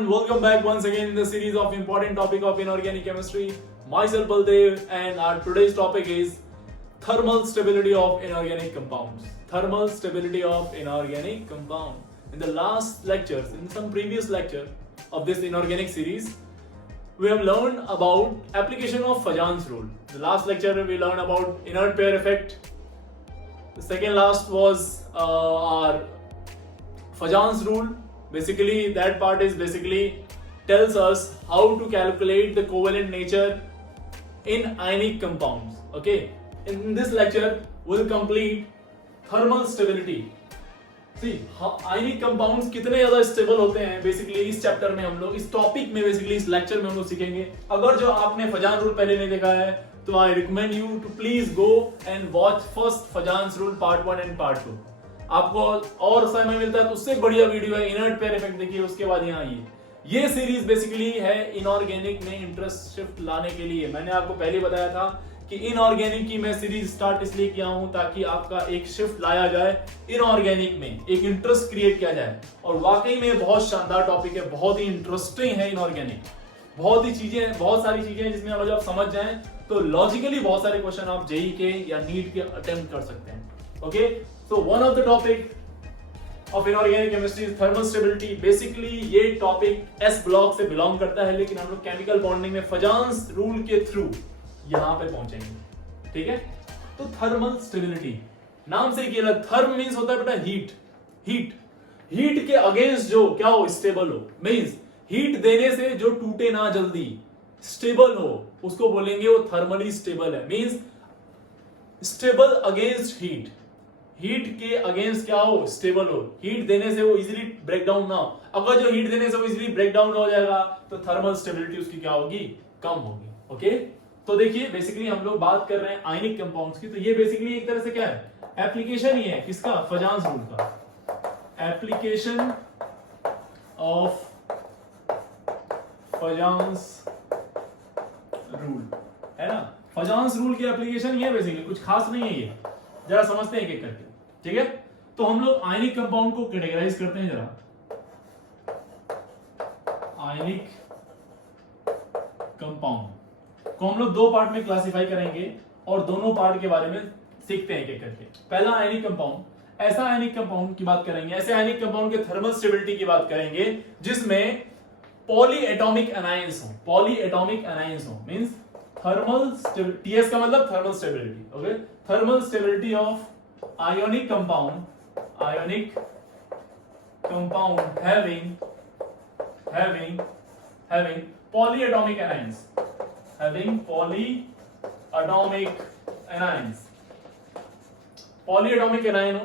everyone, welcome back once again in the series of important topic of inorganic chemistry. Myself Baldev, and our today's topic is thermal stability of inorganic compounds. Thermal stability of inorganic compound. In the last lectures, in some previous lecture of this inorganic series, we have learned about application of Fajan's rule. The last lecture we learned about inert pair effect. The second last was our Fajan's rule. Basically, that part is basically tells us how to calculate the covalent nature in ionic compounds. Okay, in this lecture we'll complete thermal stability. See, ionic compounds कितने ज़्यादा stable होते हैं basically इस chapter में हम लोग इस topic में बेसिकली इस लेक्चर में हम लोग सीखेंगे. अगर जो आपने फजान रूल पहले नहीं देखा है तो I recommend you to please go and watch first फजान रूल पार्ट 1 एंड पार्ट 2. आपको और समय मिलता है तो उससे बढ़िया वीडियो है इनर्ट पेयर इफेक्ट देखिए. उसके बाद यहाँ ये सीरीज बेसिकली है इनऑर्गेनिक में इंटरेस्ट शिफ्ट लाने के लिए. मैंने आपको पहले बताया था कि इनऑर्गेनिक की मैं सीरीज स्टार्ट इसलिए किया हूं ताकि आपका एक शिफ्ट लाया जाए इनऑर्गेनिक में, एक इंटरेस्ट क्रिएट किया जाए. और वाकई में बहुत शानदार टॉपिक है, बहुत ही इंटरेस्टिंग है इनऑर्गेनिक. बहुत सारी चीजें हैं जिसमें अगर आप समझ जाएं तो लॉजिकली बहुत सारे क्वेश्चन आप जेई के या नीट के अटेम्प्ट कर सकते हैं. Okay, so one of the topic of inorganic chemistry is thermal stability. Basically ये टॉपिक एस ब्लॉक से बिलोंग करता है, लेकिन हम लोग केमिकल बॉन्डिंग में फजान्स रूल के थ्रू यहां पे पहुंचेंगे. ठीक है, तो थर्मल स्टेबिलिटी नाम से किया थर्म मींस होता है बेटा हीट के अगेंस्ट जो क्या हो स्टेबल हो. मींस हीट देने से जो टूटे ना जल्दी स्टेबल हो उसको बोलेंगे वो थर्मली स्टेबल है. मींस स्टेबल अगेंस्ट हीट के अगेंस्ट क्या हो स्टेबल हो. हीट देने से वो इजीली ब्रेक डाउन ना हो. अगर जो हीट देने से वो इजीली ब्रेक डाउन हो जाएगा तो थर्मल स्टेबिलिटी उसकी क्या होगी, कम होगी. ओके, तो देखिए बेसिकली हम लोग बात कर रहे हैं आयनिक कंपाउंड्स की. तो ये बेसिकली एक तरह से क्या है, एप्लीकेशन ही है किसका, फजान्स रूल का. एप्लीकेशन ऑफ फजान्स रूल है ना. फजान्स रूल की एप्लीकेशन ये बेसिकली कुछ खास नहीं है. ये जरा समझते हैं एक एक करके. ठीक है, तो हम लोग आयनिक कंपाउंड को कैटेगराइज करते हैं. जरा आयनिक कंपाउंड को हम लोग दो पार्ट में क्लासिफाई करेंगे और दोनों पार्ट के बारे में सीखते हैं एक एक करके. पहला आयनिक कंपाउंड, ऐसा आयनिक कंपाउंड की बात करेंगे, ऐसे आयनिक कंपाउंड के थर्मल स्टेबिलिटी की बात करेंगे जिसमें पॉली एटॉमिक एनायंस हो. पॉली एटॉमिक एनायंस हो मींस थर्मल स्टेबिलिटी. टीएस का मतलब thermal stability. Okay, thermal stability of ionic compound having polyatomic anions, polyatomic anion हो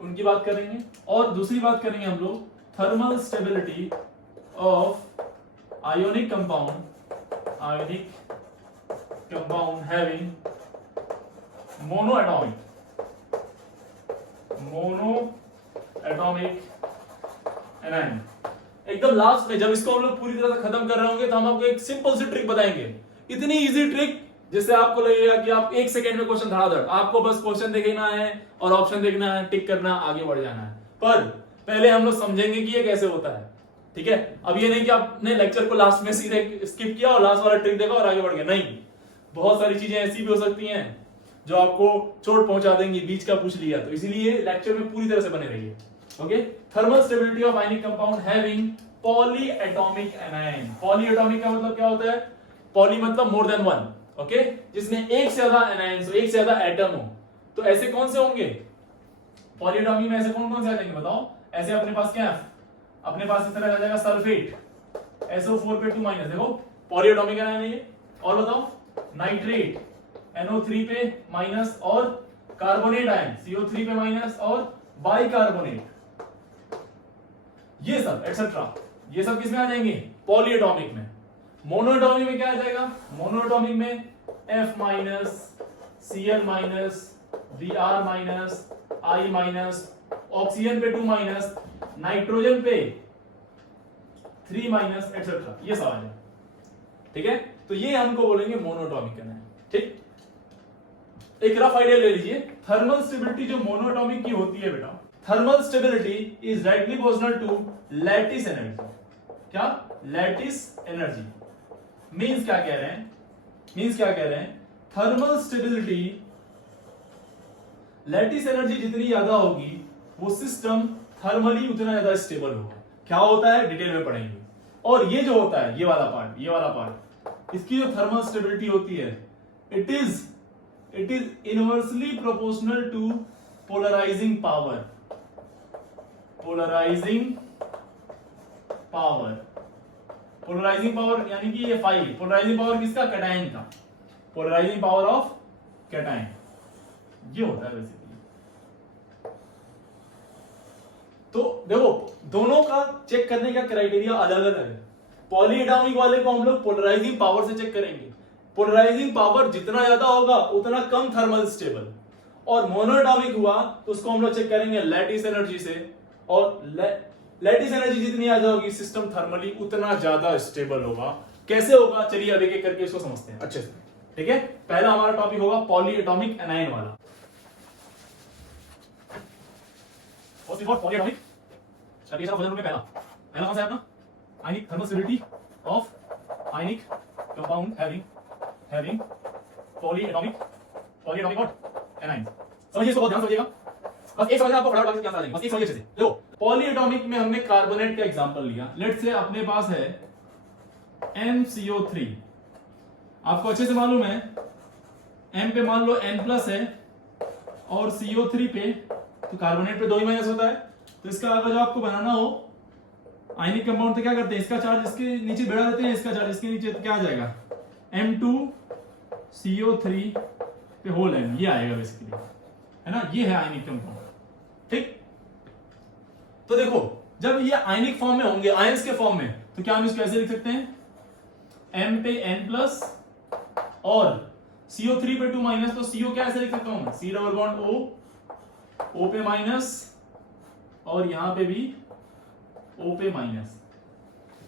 उनकी बात करेंगे. और दूसरी बात करेंगे हम लोग thermal stability of ionic compound having monoatomic anion. एकदम लास्ट में जब इसको हम लोग पूरी तरह से खत्म कर रहे होंगे तो हम आपको एक सिंपल सी ट्रिक बताएंगे. इतनी इजी ट्रिक जिससे आपको लगेगा कि आप एक सेकंड में क्वेश्चन धड़ाधड़, आपको बस क्वेश्चन देखना है और ऑप्शन देखना है, टिक करना, आगे बढ़ जाना है. पर पहले हम लोग समझेंगे कि ये कैसे होता है. ठीक है, अब ये नहीं कि आपने लेक्चर को लास्ट में सीधे स्किप किया और लास्ट वाला ट्रिक देखा और आगे बढ़ गए. नहीं, बहुत सारी चीजें ऐसी भी हो सकती हैं जो आपको चोट पहुंचा देंगी, बीच का पूछ लिया. तो इसीलिए लेक्चर में पूरी तरह से बने रहिए. Okay, thermal stability of ionic compound having polyatomic anion. Polyatomic का मतलब क्या होता है, पॉली मतलब मोर देन वन. ओके, जिसमें एक से ज्यादा एनायंस हो, एक से ज्यादा एटम हो. तो ऐसे कौन से होंगे पॉलीएटॉमिक में, ऐसे कौन कौन से आ जाएंगे बताओ. ऐसे अपने पास क्या है, अपने पास इस तरह आ जाएगा सल्फेट SO4 पे 2- देखो पॉलीएटॉमिक एनायन है ये. और बताओ नाइट्रेट NO3 पे माइनस और कार्बोनेट आयन CO3 पे माइनस और बाइकार्बोनेट. ये सब एक्सेट्रा, ये सब किसमें आ जाएंगे, पॉलीएटॉमिक में. मोनोएटॉमिक में क्या आ जाएगा, मोनोएटॉमिक में F- Cl- Br- I-, oxygen पे 2-, नाइट्रोजन पे 3- एक्सेट्रा, ये सब आ जाएगा. ठीक है, तो ये हमको बोलेंगे मोनोएटॉमिक एनायन. ठीक, एक रफ आइडिया ले लीजिए. थर्मल स्टेबिलिटी जो मोनोएटॉमिक की होती है बेटा, thermal stability is directly proportional to lattice energy. क्या लैटिस एनर्जी। मींस क्या कह रहे हैं, थर्मल स्टेबिलिटी, लैटिस एनर्जी जितनी ज्यादा होगी वो सिस्टम थर्मली उतना ज्यादा स्टेबल होगा। क्या होता है डिटेल में पढ़ेंगे। और ये जो होता है ये वाला पार्ट, इसकी जो थर्मल स्टेबिलिटी होती है, it is inversely proportional to polarising power. Polarising power यानी कि ये फाई, पोलराइजिंग पावर किसका, कैटायन का, पोलराइजिंग पावर ऑफ कैटायन, ये होता है बेसिकली। तो देखो दोनों का चेक करने का क्राइटेरिया अलग अलग है। पॉलीएटॉमिक वाले को हम लोग पोलराइजिंग पावर से चेक करेंगे, पोलराइजिंग पावर जितना ज्यादा होगा उतना कम थर्मल स्टेबल। और मोनोएटॉमिक हुआ तो उसको हम लोग चेक करेंगे लैटिस एनर्जी से, और लैटिस एनर्जी जितनी ज्यादा होगी सिस्टम थर्मली उतना ज्यादा स्टेबल होगा। कैसे होगा चलिए अब एक करके इसको समझते हैं अच्छे से। ठीक है, पहला हमारा टॉपिक होगा पॉलीएटॉमिक एनायन वाला। पॉलीएटॉमिक में पहला कौन सा है अपना, ionic thermal stability of ionic compound having polyatomic what anion. समझिए इसको बहुत ध्यान से समझिएगा, बस एक समझना आपको फटाफट क्या समझेंगे, बस एक समझिए अच्छे से। देखो पॉलीएटॉमिक में हमने कार्बोनेट का एग्जांपल लिया। लेट्स से अपने पास है MCO3, आपको अच्छे से मालूम है M पे मान लो N+ है और CO3 पे, तो कार्बोनेट पे 2 ही माइनस होता है। तो इसका अगर जो आपको बनाना हो आयनिक कंपाउंड तो क्या करते हैं, इसका चार्ज इसके नीचे बढ़ा देते हैं, इसका चार्ज इसके नीचे, तो क्या आ जाएगा M2CO3 पे होल N, ये आएगा बेसिकली, है ना, ये है आयनिक कंपाउंड। ठीक, तो देखो जब ये आयनिक फॉर्म में होंगे, आयंस के फॉर्म में, तो क्या हम इसको ऐसे लिख सकते हैं M पे N+ और CO3 पे 2 माइनस, तो CO क्या ऐसे लिख सकता हूं, C डबल बॉन्ड O पे माइनस और यहां पे भी O पे माइनस।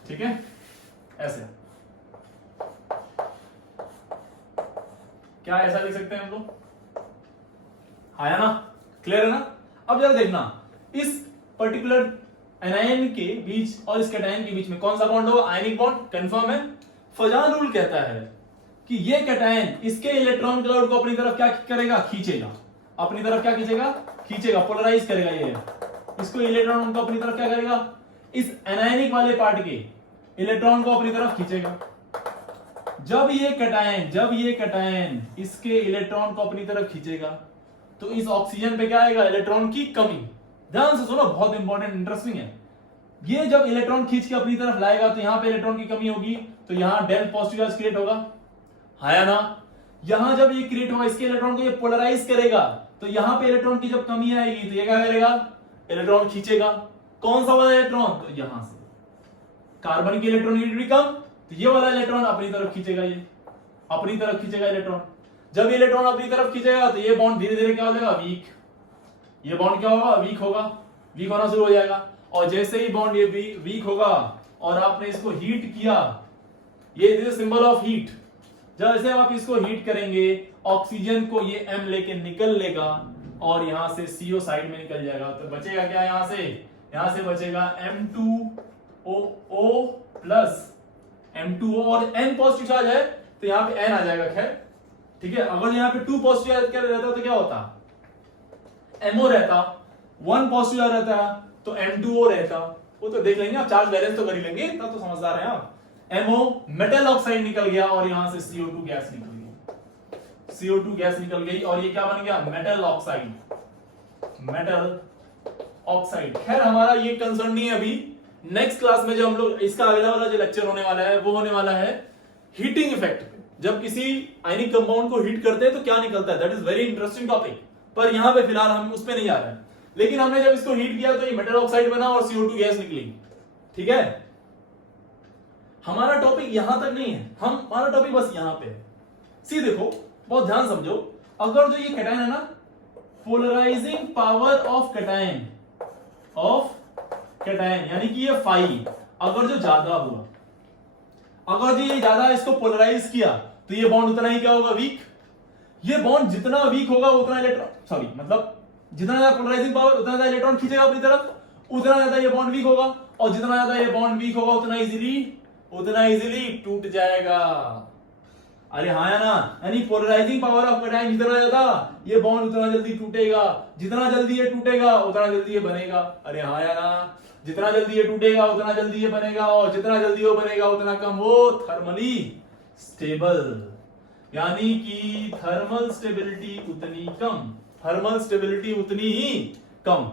ठीक है, ऐसे क्या ऐसा लिख सकते हैं हम लोग, आया ना, क्लियर है ना। अब जरा देखना इस पर्टिकुलर एनायन के बीच और इस कैटायन के बीच में कौन सा बॉन्ड होगा, आयनिक बॉन्ड, कंफर्म है। फजान रूल कहता है कि ये कैटायन इसके इलेक्ट्रॉन क्लाउड को अपनी तरफ क्या करेगा, खींचेगा, अपनी तरफ क्या खींचेगा, पोलराइज करेगा, ये इसको इलेक्ट्रॉन को अपनी तरफ क्या करेगा, इस एनायनिक वाले पार्ट के इलेक्ट्रॉन को अपनी तरफ खींचेगा। जब ये कैटायन इसके इलेक्ट्रॉन को अपनी तरफ खींचेगा तो इस ऑक्सीजन पे क्या आएगा, इलेक्ट्रॉन की कमी। ध्यान से सुनो, बहुत इंपॉर्टेंट इंटरेस्टिंग है। ये जब इलेक्ट्रॉन खींच के अपनी तरफ लाएगा तो यहां पे इलेक्ट्रॉन की कमी होगी, तो यहां डेल पॉजिटिव चार्ज क्रिएट होगा, है ना। यहां जब ये क्रिएट होगा, इसके इलेक्ट्रॉन को ये पोलराइज करेगा, तो यहां पे इलेक्ट्रॉन की जब कमी आएगी तो ये क्या करेगा, इलेक्ट्रॉन खींचेगा। कौन सा वाला इलेक्ट्रॉन, तो यहां से कार्बन की इलेक्ट्रॉनिटी कम, तो ये वाला इलेक्ट्रॉन अपनी तरफ खींचेगा, ये अपनी तरफ खींचेगा इलेक्ट्रॉन। जब ये इलेक्ट्रॉन अपनी तरफ खींचेगा तो ये बॉन्ड धीरे धीरे क्या हो जाएगा, वीक। ये बॉन्ड क्या होगा, वीक होना शुरू हो जाएगा। और जैसे ही बॉन्ड ये वीक होगा और आपने इसको हीट किया, ये दिस सिंबल ऑफ हीट, जैसे आप इसको हीट करेंगे ऑक्सीजन को ये M लेके निकल लेगा और यहां से CO साइड में निकल जाएगा, तो बचेगा क्या, यहां से बचेगा M2O प्लस M2O और N पॉजिटिव चार्ज है तो यहां पे N आ जाएगा। खैर ठीक है, अगर यहां पे 2 पॉजिटिव चार्ज क्या रहता तो क्या होता, MO रहता, 1 पॉजिटिव चार्ज रहता तो M2O रहता। वो तो देख लेंगे आप, चार्ज बैलेंस तो कर ही लेंगे, इतना तो समझदार हैं आप। MO मेटल ऑक्साइड निकल गया और यहां से CO2 गैस निकल गई, CO2 गैस निकल गई और ये क्या बन गया, मेटल ऑक्साइड। खैर हमारा ये कंसर्न नहीं है अभी, नेक्स्ट क्लास में जब हम लोग इसका अगला वाला जो लेक्चर होने वाला है वो होने वाला है हीटिंग इफेक्ट। जब किसी आयनिक कंपाउंड को हीट करते हैं तो क्या निकलता है, that is very interesting topic, पर यहां पे फिलहाल हम उस पे नहीं जा रहे हैं। लेकिन हमने जब इसको हीट किया तो ये मेटल ऑक्साइड बना और CO2 गैस निकली। ठीक है, हमारा टॉपिक यहां तक नहीं है, हमारा टॉपिक बस यहां पे है। सी देखो, बहुत ध्यान समझो, अगर जो ये कैटायन है ना, पोलराइजिंग पावर ऑफ कैटायन यानी कि ये फाई, अगर जो ज्यादा हुआ, अगर जो ये ज्यादा इसको पोलराइज किया तो ये बॉन्ड उतना ही क्या होगा, वीक। ये बॉन्ड जितना वीक होगा उतना मतलब जितना ज्यादा पोलराइजिंग पावर, उतना ज्यादा इलेक्ट्रॉन खींचेगा अपनी तरफ, उतना ज्यादा ये बॉन्ड वीक होगा। और जितना ज्यादा ये बॉन्ड वीक होगा उतना इजीली टूट जाएगा। अरे हाँ या ना, यानी पोलराइजिंग पावर ऑफ कैटायन जितना ज्यादा ये बॉन्ड उतना जल्दी टूटेगा, जितना जल्दी ये टूटेगा उतना जल्दी ये बनेगा। अरे हाँ या ना, जितना जल्दी ये टूटेगा उतना जल्दी ये बनेगा, और जितना जल्दी वो बनेगा उतना कम वो थर्मली स्टेबल, यानी कि थर्मल स्टेबिलिटी उतनी कम, थर्मल स्टेबिलिटी उतनी ही कम।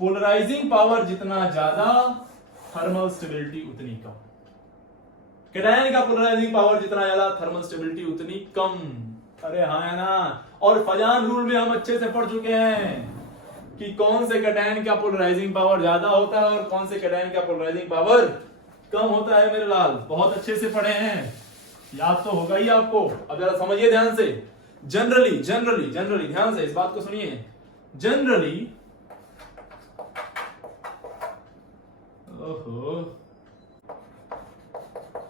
पोलराइजिंग पावर जितना ज्यादा, थर्मल स्टेबिलिटी उतनी कम। कैटायन का पोलराइजिंग पावर जितना ज्यादा, थर्मल स्टेबिलिटी उतनी कम। अरे हाँ है ना। और फजान रूल में हम अच्छे से पढ़ चुके हैं कि कौन से कैटायन का पोलराइजिंग पावर ज्यादा होता है और कौन से कैटायन का पोलराइजिंग पावर कम होता है। मेरे लाल बहुत अच्छे से पढ़े हैं, याद तो होगा ही आपको। अब जरा समझिए ध्यान से। जनरली जनरली जनरली ध्यान से इस बात को सुनिए। जनरली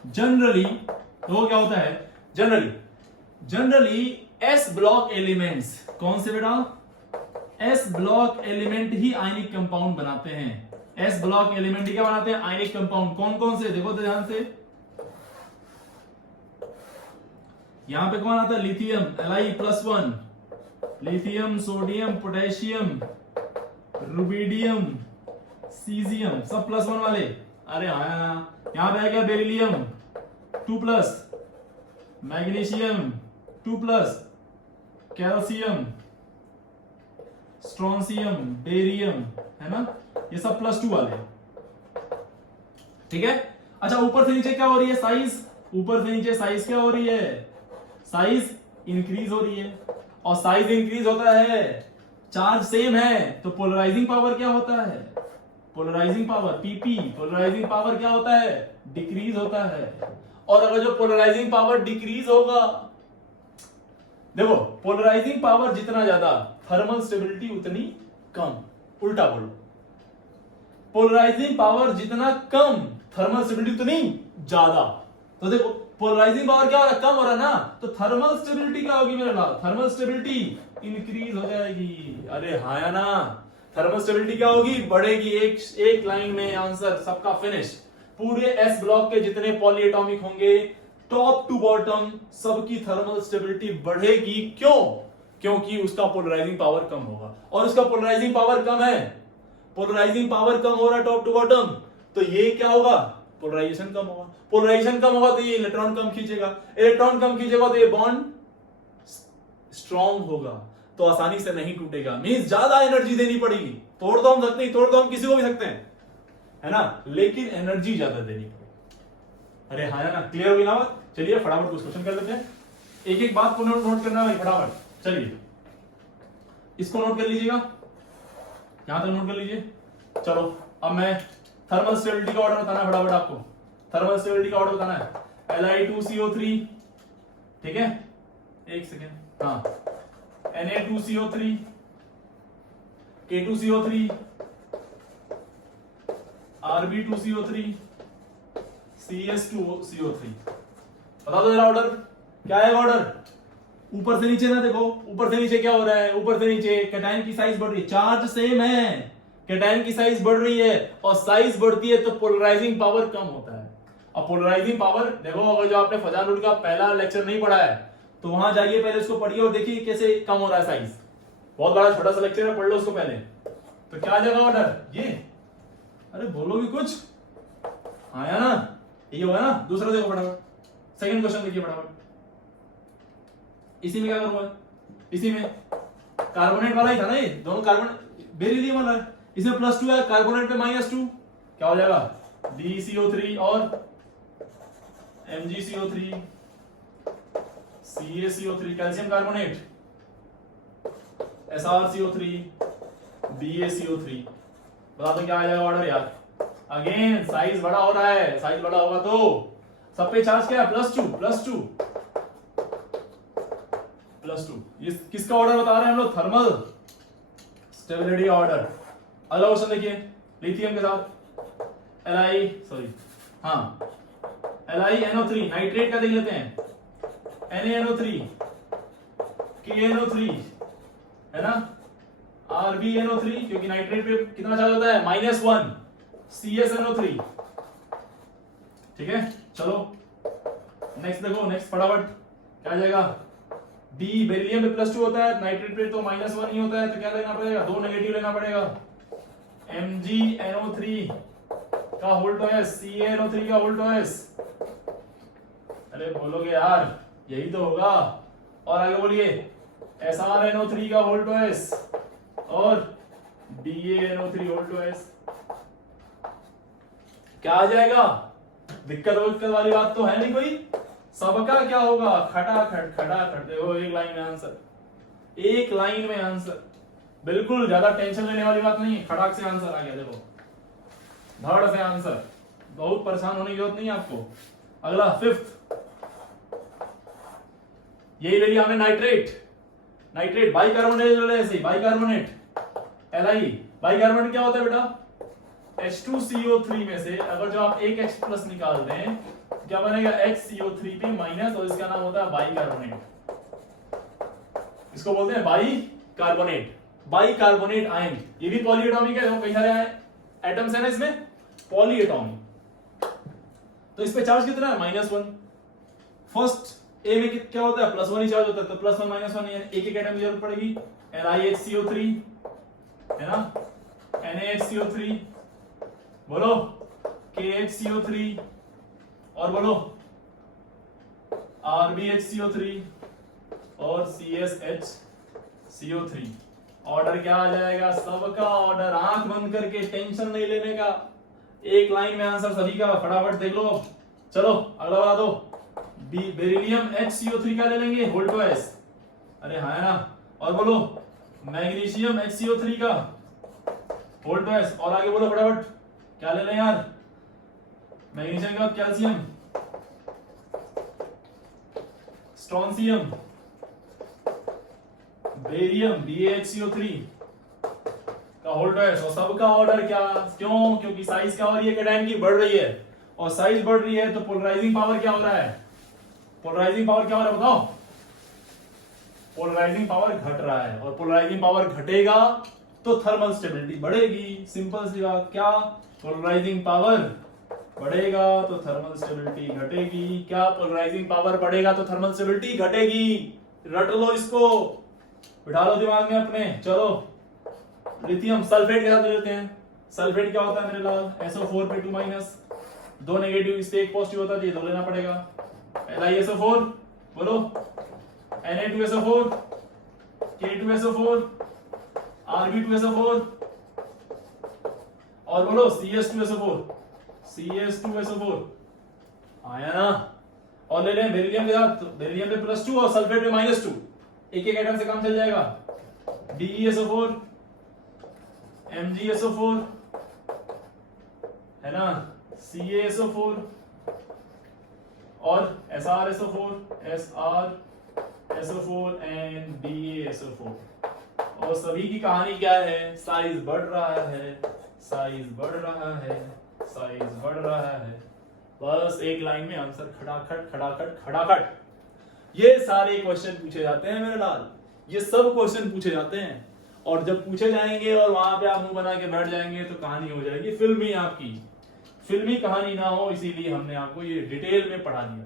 जनरली तो क्या होता है, जनरली एस ब्लॉक एलिमेंट्स, कौन से बेटा, एस ब्लॉक एलिमेंट ही आयनिक कंपाउंड बनाते हैं। एस ब्लॉक एलिमेंट ही क्या बनाते हैं, आयनिक कंपाउंड। कौन कौन से, देखो तो ध्यान से। यहां पे कौन आता है, lithium Li+1, lithium, sodium, potassium, rubidium, caesium, सब +1 वाले। अरे हाँ, यहां पे है क्या, बेरिलियम 2+, मैग्नीशियम 2+, कैल्शियम, स्ट्रोंसियम, बेरियम, है ना, ये सब +2 वाले। ठीक है। अच्छा, ऊपर से नीचे क्या हो रही है, साइज, ऊपर से नीचे साइज क्या हो रही है, साइज इंक्रीज हो रही है। और साइज इंक्रीज होता है, चार्ज सेम है, तो पोलराइजिंग पावर क्या होता है, polarising power PP, polarising power क्या होता है, डिक्रीज होता है। और अगर जो पोलराइजिंग पावर डिक्रीज होगा, देखो पोलराइजिंग पावर जितना ज्यादा, थर्मल स्टेबिलिटी उतनी कम। उल्टा बोलो, पोलराइजिंग पावर जितना कम, थर्मल स्टेबिलिटी उतनी ज्यादा। तो देखो पोलराइजिंग पावर क्या हो रहा है, कम हो रहा है ना, तो थर्मल स्टेबिलिटी क्या होगी मेरे लाल, थर्मल स्टेबिलिटी इंक्रीज हो जाएगी। अरे हाँ या ना, थर्मल स्टेबिलिटी क्या होगी, बढ़ेगी। एक लाइन में आंसर, सबका फिनिश। पूरे एस ब्लॉक के जितने पॉलीएटॉमिक होंगे, टॉप टू बॉटम, सबकी थर्मल स्टेबिलिटी बढ़ेगी। क्यों, क्योंकि उसका पोलराइजिंग पावर कम होगा, और उसका पोलराइजिंग पावर कम है, पोलराइजिंग पावर कम हो रहा है टॉप टू बॉटम, तो ये क्या होगा, पोलराइजेशन कम होगा। पोलराइजेशन कम होगा तो ये इलेक्ट्रॉन कम खींचेगा, इलेक्ट्रॉन कम खींचेगा तो ये बॉन्ड स्ट्रॉन्ग होगा, तो आसानी से नहीं टूटेगा। मींस ज्यादा एनर्जी देनी पड़ेगी। तोड़ तो हम सकते हैं, तोड़ तो हम किसी को भी सकते हैं, है ना, लेकिन एनर्जी ज्यादा देनी पड़ेगी। अरे हाँ ना, क्लियर हो गई ना बात। चलिए फटाफट कुछ क्वेश्चन कर लेते हैं। एक एक बात को नोट करना है फटाफट। चलिए इसको नोट कर लीजिएगा, यहां तक नोट कर लीजिए। चलो अब मैं थर्मल स्टेबिलिटी का ऑर्डर बताना है फटाफट आपको। थर्मल स्टेबिलिटी का ऑर्डर बताना है, Li2CO3, ठीक है, एक सेकेंड, हाँ, Na2CO3, K2CO3, Rb2CO3, CS2CO3। बता दो जरा ऑर्डर क्या है। ऑर्डर ऊपर से नीचे ना, देखो ऊपर से नीचे क्या हो रहा है, ऊपर से नीचे कैटायन की साइज बढ़ रही है, चार्ज सेम है, कैटायन की साइज बढ़ रही है, और साइज बढ़ती है तो पोलराइजिंग पावर कम होता है। और पोलराइजिंग पावर देखो, अगर जो आपने फजान रूल का पहला लेक्चर नहीं पढ़ा है तो वहां जाइए, पहले उसको पढ़िए और देखिए कैसे कम हो रहा है साइज। बहुत बड़ा छोटा सा लेक्चर है, पढ़ लो उसको पहले। तो क्या आ जाएगा ऑर्डर, ये, अरे बोलो भी कुछ, हाँ या ना, ये होगा ना। दूसरा देखो फटाफट, सेकंड क्वेश्चन देखिए फटाफट। इसी में क्या करूंगा, इसी में कार्बोनेट वाला ही था ना, ये दोनों कार्बन बेरिलियम वाला है, इसमें +2 है, कार्बोनेट पे -2, क्या हो जाएगा, BeCO3 और MgCO3, CaCO3, calcium carbonate, SrCO3, BaCO3। बता दो क्या आ जाएगा ऑर्डर यार। अगेन साइज बड़ा हो रहा है, साइज बड़ा होगा तो सब पे चार्ज क्या है, +2। ये किसका ऑर्डर बता रहे हैं हम लोग, थर्मल स्टेबिलिटी ऑर्डर। अगला क्वेश्चन देखिए, लिथियम के साथ LiNO3, नाइट्रेट का देख लेते हैं, NaNO3, KNO3, है ना, RbNO3, क्योंकि नाइट्रेट पे कितना चार्ज होता है, -1, CsNO3। ठीक है, चलो नेक्स्ट देखो, नेक्स्ट फटाफट क्या आ जाएगा। B बेरिलियम पे +2 होता है, नाइट्रेट पे तो -1 ही होता है, तो क्या लेना पड़ेगा, 2 नेगेटिव लेना पड़ेगा। MgNO3 का होल्ड टू S, CaNO3 का होल्ड टू S। अरे बोलोगे यार यही तो होगा, और आगे बोलिए SrNO3 का होल्ड टू S और BaNO3 होल्ड टू S। क्या आ जाएगा, दिक्कत वाली बात तो है नहीं कोई, सबका क्या होगा, खटाखट। देखो एक लाइन में आंसर, एक लाइन में आंसर, बिल्कुल ज्यादा टेंशन लेने वाली बात नहीं है, खटाक से आंसर आ गया। देखो धड़ से आंसर, बहुत परेशान होने की जरूरत नहीं है आपको। अगला फिफ्थ, यही ले लिया हमने नाइट्रेट बाइकार्बोनेट ले ऐसे, बाइकार्बोनेट Li। बाइकार्बोनेट क्या होता है बेटा, H2CO3 में से अगर जो आप एक H+ निकाल दें क्या बनेगा, HCO3 पे माइनस, और इसका नाम होता है बाइकार्बोनेट। इसको बोलते हैं बाइकार्बोनेट आयन। ये भी पॉलीएटॉमिक है, कई सारे एटम्स हैं ना इसमें, पॉलीएटॉमिक। तो इस पे चार्ज कितना है, -1। फर्स्ट ए में क्या होता है, +1 ही चार्ज होता है, तो +1 -1 एक एक एटम की जरूरत पड़ेगी। NiHCO3 है ना, NaHCO3, बोलो KHCO3, और बोलो RbHCO3 और CSHCO3। ऑर्डर क्या आ जाएगा, सबका ऑर्डर, आंख बंद करके, टेंशन नहीं लेने का, एक लाइन में आंसर सभी का, फटाफट देख लो। चलो अगला बता दो, बेरिलियम HCO3 का ले लेंगे, होल्ड टू S। अरे हाँ है ना, और बोलो मैग्नीशियम HCO3 का होल्ड टू S, और आगे बोलो फटाफट क्या ले लें यार, मैग्नीशियम का कैल्शियम, स्ट्रोंशियम, बेरियम BaHCO3 का होल्ड है। और सबका ऑर्डर क्या, क्यों, क्योंकि साइज क्या हो रही है, कैटायन की बढ़ रही है, और साइज बढ़ रही है तो पोलराइजिंग पावर क्या हो रहा है, पोलराइजिंग पावर क्या हो रहा है बताओ, पोलराइजिंग पावर घट रहा है, और पोलराइजिंग पावर घटेगा तो थर्मल स्टेबिलिटी बढ़ेगी। सिंपल सी बात, क्या, पोलराइजिंग पावर बढ़ेगा तो थर्मल स्टेबिलिटी घटेगी। क्या, पोलराइजिंग पावर बढ़ेगा तो थर्मल स्टेबिलिटी घटेगी। रट लो इसको, बिठा लो दिमाग में अपने। चलो लिथियम सल्फेट के साथ लेते हैं। सल्फेट क्या होता है मेरे लाल, SO4 पे 2 - 2 नेगेटिव, इस पे एक पॉजिटिव होता है, ये 2 लेना पड़ेगा। LiSO4, बोलो Na2SO4, K2SO4, Rb2SO4, और बोलो CS2SO4, CS2SO4 आया ना। और ले लें बेरिलियम के साथ, बेरिलियम पे +2 और सल्फेट पे -2, एक एक एटम से काम चल जाएगा। DeSO4, MgSO4 है ना, CaSO4 और SrSO4 एंड DaSO4। और सभी की कहानी क्या है, साइज बढ़ रहा है, साइज बढ़ रहा है, साइज बढ़ रहा है। बस एक लाइन में आंसर, खटाखट खटाखट खटाखट। ये सारे क्वेश्चन पूछे जाते हैं मेरे लाल, ये सब क्वेश्चन पूछे जाते हैं, और जब पूछे जाएंगे और वहां पे आप मुंह बना के बैठ जाएंगे तो कहानी हो जाएगी फिल्मी, आपकी फिल्मी कहानी ना हो, इसीलिए हमने आपको ये डिटेल में पढ़ा दिया।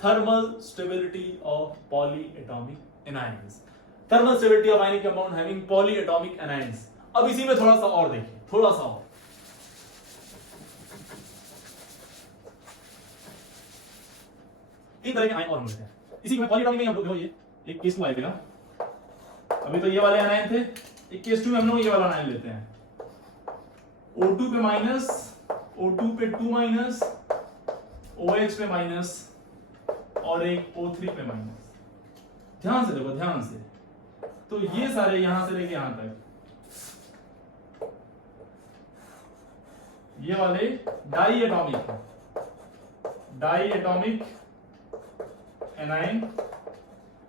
Thermal stability of polyatomic anions, thermal stability of ionic compound having polyatomic anions. अब इसी में थोड़ा सा और देखिए, थोड़ा सा और। तीन तरह के आयन और मिलते हैं इसी में पॉलीएटॉमिक में। हम लोग देखो ये एक केस 2 आएगा, अभी तो ये वाले आयन थे, एक केस 2 में हम लोग ये वाला आयन लेते हैं। O2 पे माइनस, O2 पे 2 OH पे माइनस, और एक O3 पे माइनस। ध्यान से देखो, ध्यान से। तो ये सारे यहां से लेके यहां तक, ये वाले डाई एनायन,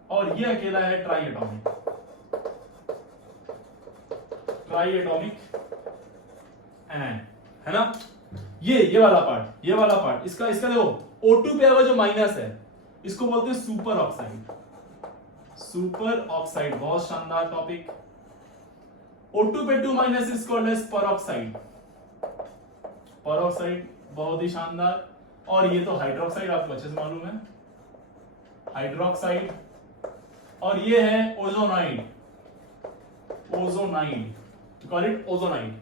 और ये अकेला है ट्राई एटॉमिक एनायन, है ना। ये वाला पार्ट, ये वाला पार्ट, इसका देखो O2 पे अगर जो माइनस है इसको बोलते हैं सुपर ऑक्साइड। बहुत शानदार टॉपिक। O2 पे 2 - is called as peroxide. Peroxide, बहुत ही शानदार। और ये तो हाइड्रोक्साइड आपको अच्छे से मालूम है, हाइड्रोक्साइड। और ये है ozonide, ozonide, call it ozonide.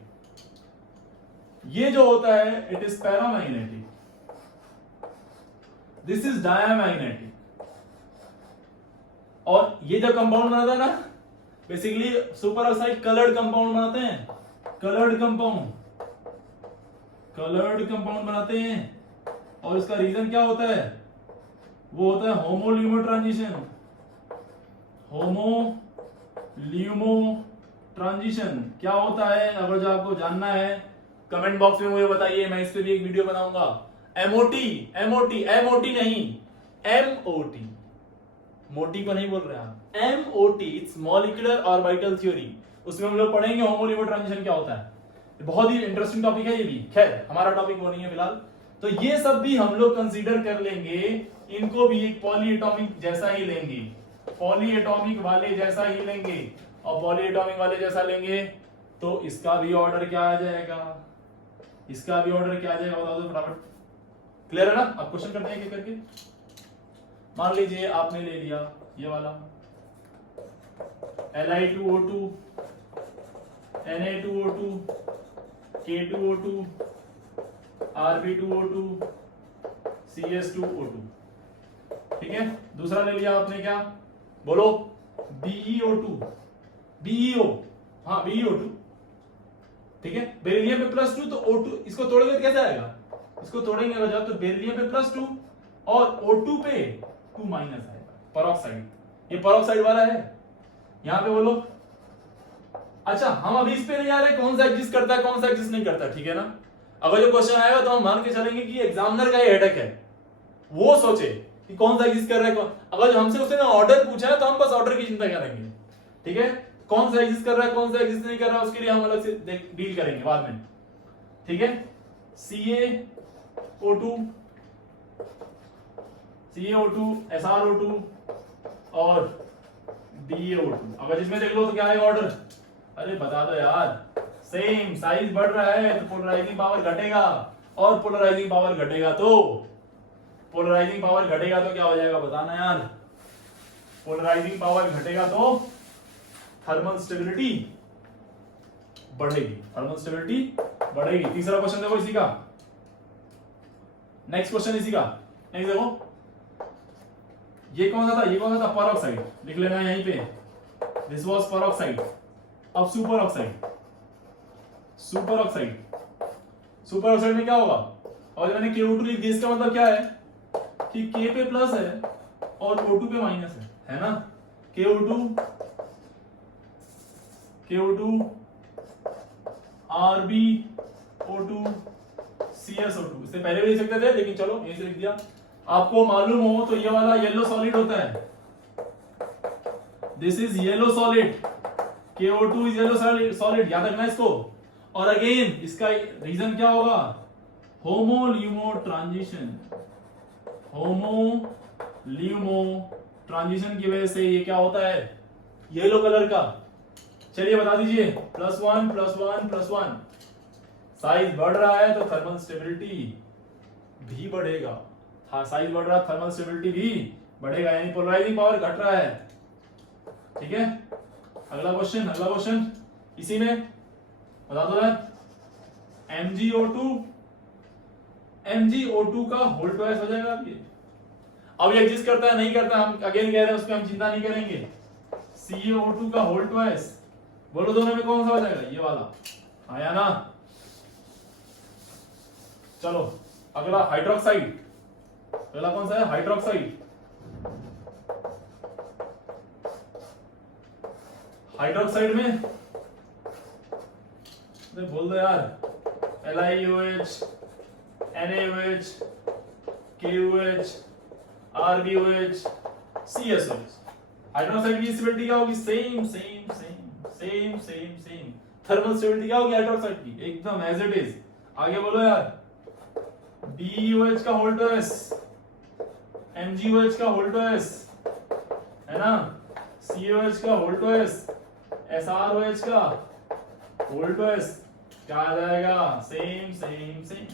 ये जो होता है it is paramagnetic, this is diamagnetic. और ये जो कंपाउंड बनाता है ना, basically super oxide coloured compound बनाते हैं, कलर्ड कंपाउंड, कलर्ड कंपाउंड बनाते हैं। और इसका रीजन क्या होता है, वो होता है होमोल्यूमो ट्रांजिशन, होमोल्यूमो ट्रांजिशन। क्या होता है, अगर जो आपको जानना है कमेंट बॉक्स में मुझे बताइए, मैं इस पे भी एक वीडियो बनाऊंगा। एमओटी, एमओटी, एमओटी नहीं, एमओटी, मोटी को नहीं बोल रहे आप, MOT, it's molecular orbital theory. उसमें हम लोग पढ़ेंगे होमोल्यूमो ट्रांजिशन क्या होता है। बहुत ही इंटरेस्टिंग टॉपिक है ये भी, खैर हमारा टॉपिक वो नहीं है फिलहाल। तो ये सब भी हम लोग कंसीडर कर लेंगे, इनको भी एक पॉलीएटॉमिक जैसा ही लेंगे, पॉलीएटॉमिक वाले जैसा ही लेंगे। और पॉलीएटॉमिक वाले जैसा लेंगे तो इसका भी ऑर्डर क्या आ जाएगा, इसका भी ऑर्डर क्या आ जाएगा, बता दो फटाफट। क्लियर है ना? अब क्वेश्चन करते हैं एक करके। मान लीजिए आपने ले लिया ये वाला Li2O2, Na2O2, K2O2, Rb2O2, CS2O2, ठीक है। दूसरा ले लिया आपने क्या, बोलो, BeO2, BeO, हाँ BeO2, ठीक है। बेरिलियम पे +2 तो O2, इसको तोड़ेंगे तो कैसे आएगा, इसको तोड़ेंगे अगर जाओ तो बेरिलियम पे +2 और O2 पे 2- आएगा, पेरोक्साइड। ये पेरोक्साइड वाला है, यहां पे बोलो। अच्छा, हम अभी इस पे नहीं आ रहे कौन सा एग्जिस्ट करता है कौन सा एग्जिस्ट नहीं करता, ठीक है ना। अगर जो क्वेश्चन आएगा तो हम मान के चलेंगे कि एग्जामिनर का ये हेडेक है, वो सोचे कि कौन सा एग्जिस्ट कर रहा है कौन। अगर जो हमसे उसने ऑर्डर पूछा है तो हम बस ऑर्डर की चिंता करेंगे, ठीक है। कौन सा एग्जिस्ट कर रहा है कौन सा एग्जिस्ट नहीं कर रहा है उसके लिए हम अलग से डील करेंगे बाद में, ठीक है। CaO2, CaO2, SrO2 और DaO2। अगर जिसमें देख लो तो क्या है ऑर्डर, अरे बता दो यार। सेम साइज बढ़ रहा है तो पोलराइजिंग पावर घटेगा, और पोलराइजिंग पावर घटेगा तो, पोलराइजिंग पावर घटेगा तो क्या हो जाएगा बताना यार। पोलराइजिंग पावर घटेगा तो थर्मल स्टेबिलिटी बढ़ेगी, थर्मल स्टेबिलिटी बढ़ेगी। तीसरा क्वेश्चन देखो इसी का, नेक्स्ट क्वेश्चन इसी का। नेक्स्ट देखो, ये कौन सा था, ये कौन सा था, पेरोक्साइड, लिख लेना यहीं पे, दिस वाज पेरोक्साइड। अब super oxide, super oxide, super oxide में क्या होगा, और मैंने K2 लिख दिया, इसका मतलब क्या है कि K पे प्लस है और O2 पे माइनस है ना। KO2, RbO2, CSO2, इससे पहले भी लिख सकते थे लेकिन चलो यहीं से लिख दिया। आपको मालूम हो तो ये वाला येलो सॉलिड होता है, this is yellow solid, KO2 is yellow solid, याद रखना इसको। और अगेन इसका रीजन क्या होगा, होमोल्यूमो ट्रांजिशन, होमोल्यूमो ट्रांजिशन की वजह से ये क्या होता है, येलो कलर का। चलिए बता दीजिए, +1 +1 +1, साइज बढ़ रहा है तो थर्मल स्टेबिलिटी भी बढ़ेगा। हाँ, साइज बढ़ रहा है थर्मल स्टेबिलिटी भी बढ़ेगा, यानी पोलराइजिंग पावर घट रहा है, ठीक है। अगला क्वेश्चन, अगला क्वेश्चन इसी में बता दो यार। MgO2 का होल ट्वाइस हो जाएगा। अब ये एग्जिस्ट करता है नहीं करता, हम अगेन कह रहे हैं उस पर हम चिंता नहीं करेंगे। CaO2 का होल ट्वाइस, बोलो दोनों में कौन सा हो जाएगा, ये वाला आया ना। चलो अगला हाइड्रोक्साइड, अगला कौन सा है, हाइड्रोक्साइड। हाइड्रोक्साइड में बोल दो यार, LiOH, NaOH, KOH, RbOH, CSOH। Hydroxide की स्टेबिलिटी क्या होगी, same same same same same same. Thermal stability क्या होगी हाइड्रोक्साइड की, एकदम एज इट इज। आगे बोलो यार, BeOH का होल ट्वाइस, MgOH का होल ट्वाइस है ना, COH का होल ट्वाइस, SrOH का होल ट्वाइस, क्या आ जाएगा? Same same same.